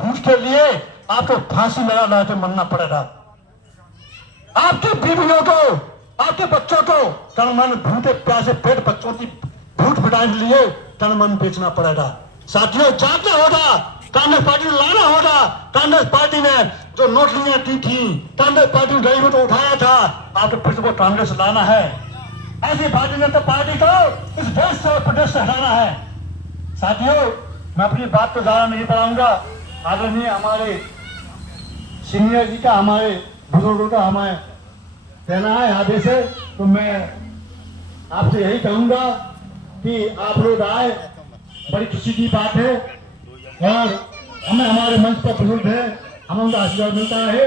झूठ के लिए आपको फांसी लगा ला के मरना पड़ेगा। आपकी बीवियों को, आपके बच्चों को तन मन भूखे प्यासे पेट बच्चों की भूख मिटाने के लिए तन मन बेचना पड़ेगा। साथियों, जागना होगा, कांग्रेस पार्टी को लाना होगा। कांग्रेस पार्टी ने जो नोटबंदियां की थी, कांग्रेस पार्टी ने गरीबों को उठाया था, आपको फिर से कांग्रेस लाना है। ऐसी भारतीय जनता पार्टी को इस देश से और प्रदेश से हटाना है। साथियों, मैं अपनी बात को ज्यादा नहीं बढ़ाऊंगा। आदरणीय हमारे सीनियर जी का, हमारे बुजुर्गों का हमें कहना है आदेश है, तो मैं आपसे यही कहूंगा कि आप लोग आए, बड़ी खुशी की बात है और हमें हमारे मंच पर बुजुर्ग है, हमें उनका आशीर्वाद मिलता है।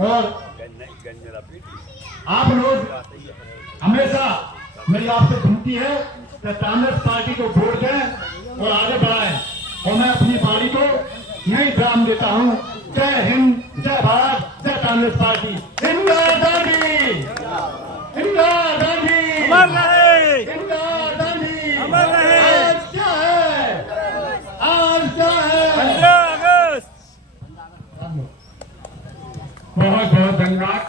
और आप लोग हमेशा मेरी आपसे विनती है कि कांग्रेस पार्टी को वोट दें और आगे बढ़ाएं। और मैं अपनी पार्टी को यही विराम देता हूँ। जय हिंद, जय भारत, जय कांग्रेस पार्टी। इंदिरा गांधी, इंदिरा गांधी, अमर रहे, इंदिरा गांधी, अमर रहे। आज क्या है, आज क्या है? 15 अगस्त। बहुत बहुत धन्यवाद।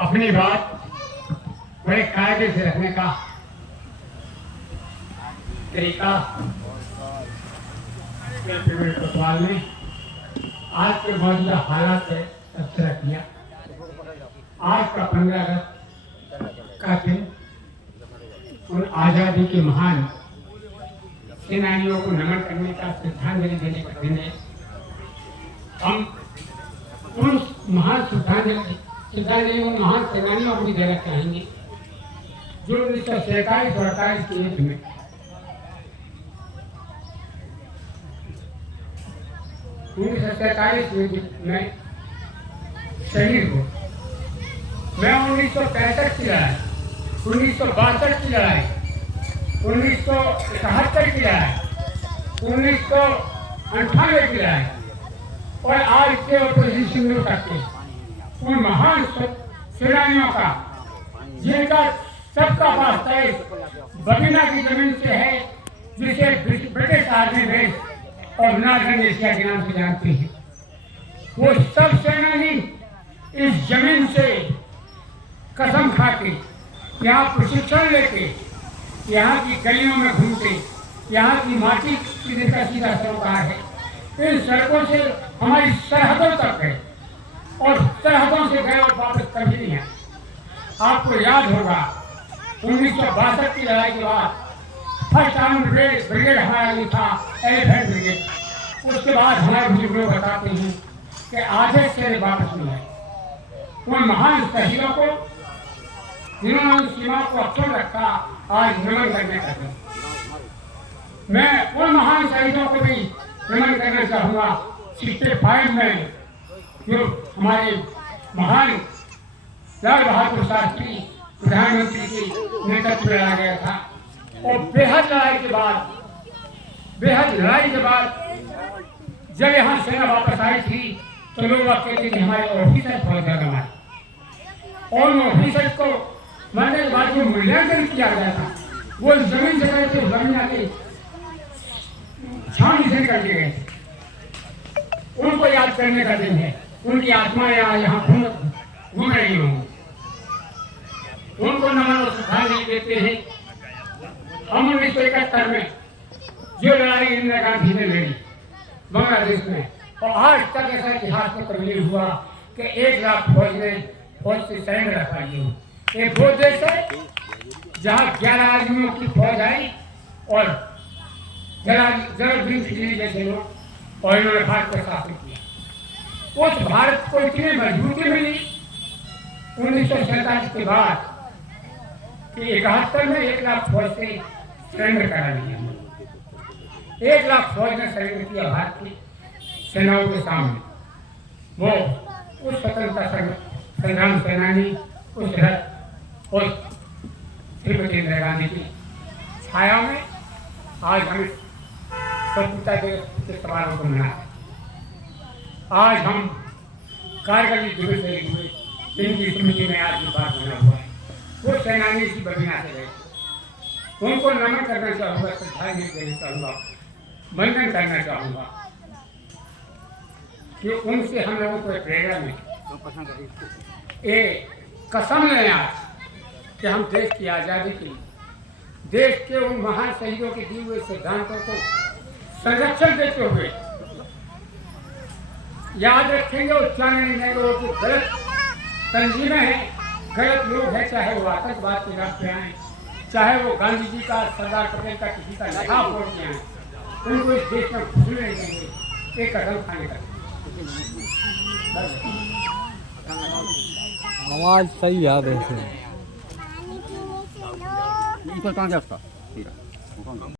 अपनी बात बड़े कायदे से रखने का तरीका कोतवाल ने आज के मौजूदा हालात से तबसरा किया। आज का 15 अगस्त का दिन उन आजादी के महान सेनानियों को नमन करने का, श्रद्धांजलि देने का दिन है। हम उन महान श्रद्धांजलि उन महान सेनानियों को भी देना चाहेंगे जो 1947 और 48 के युद्ध में में शहीद हुए। मैं 1965 की लड़ाई, 1962 की लड़ाई, 1971 की लड़ाई, 1998 की लड़ाई और आज के अपोजिशन में करते उन महान सेनानियों का, जिनका सबका वास्ता बगिना की जमीन से है, जिसे ब्रिटिश आर्मी बेस और नार्दर्न एशिया के नाम से जानते हैं। वो सब सेनानी इस जमीन से कसम खाते, यहाँ प्रशिक्षण लेके, यहाँ की गलियों में घूमते, यहाँ की माटी की जिनका सीधा सरोकार है, इन सड़कों से हमारी सरहदों तक गए और सरहदों से गए और वापस कभी नहीं आए। आपको याद होगा 1962 की लड़ाई के बाद फर्स्ट आर्म ब्रिगेड हमारा जो था, एलिफेंट ब्रिगेड, उसके बाद हमारे बुजुर्ग लोग बताते हैं कि आधे से वापस नहीं आए। उन महान शहीदों को, जिन्होंने सीमा को अक्षुण्ण रखा, आज नमन करने का दिन। मैं उन महान शहीदों को भी नमन करना चाहूँगा। 65 में जो हमारे महान लाल बहादुर शास्त्री प्रधानमंत्री के नेतृत्व में लाया गया था और बेहद लड़ाई के बाद जब यहाँ सेना वापस आई थी तो लोग कहते थे हमारे ऑफिसर बहुत ज्यादा मारे, और उन ऑफिसर को मारने के बाद जो मूल्यांकन किया गया था वो जमीन जगह से जमीन आके छानी से कर दिए गए थे। उनको याद करने का दिन है। उनकी आत्माएं यहाँ घूम रही होंगी, उनको नमन और श्रद्धांजलि देते हैं। हम 1971 में जो लड़ाई इंदिरा गांधी ने लड़ी बांग्लादेश में, और आज तक ऐसा इतिहास में कभी नहीं हुआ कि 1 लाख फौज से सरेंडर रखा गया। एक वो देश है जहाँ 11 आदमियों की फौज आई और जरूर जैसे लोग, और इन्होंने भारत को शासन किया। उस भारत को इतनी मजबूती मिली 1947 के बाद कि 71 में 1 लाख फौज से सरेंडर करा दिया। 1 लाख फौज ने सरेंडर किया भारत की सेनाओं के सामने। वो उस स्वतंत्रता संग्राम सेनानी, उस रथ और श्रीमती इंदिरा गांधी की छाया में आज हम स्वतंत्रता दिवस के समारोह को मनाते। आज हम कारगिल दिवस से हुए इनकी स्मृति में आज भी बात बना हुआ है। वो सेनानी इसी बगिया से गए, उनको नमन करना चाहूँगा, श्रद्धांजलि देना चाहूँगा। वंदन करना चाहूँगा कि उनसे हम लोगों को प्रेरणा मिले। ये कसम लें आज कि हम देश की आज़ादी के लिए, देश के उन महान शहीदों के दिए हुए सिद्धांतों को संरक्षण देते हुए याद रखेंगे, उच्चारण नहीं देंगे। वो जो गलत तंजीमें हैं, गलत लोग हैं, चाहे वो आतंकवाद के नाम पे आए, चाहे वो गांधी जी का, सरदार पटेल का किसी का लहाव बोल के आए, उनको इस देश में घुसने नहीं देंगे। एक कदम खाने का आवाज सही याद है। पानी पीने से लो।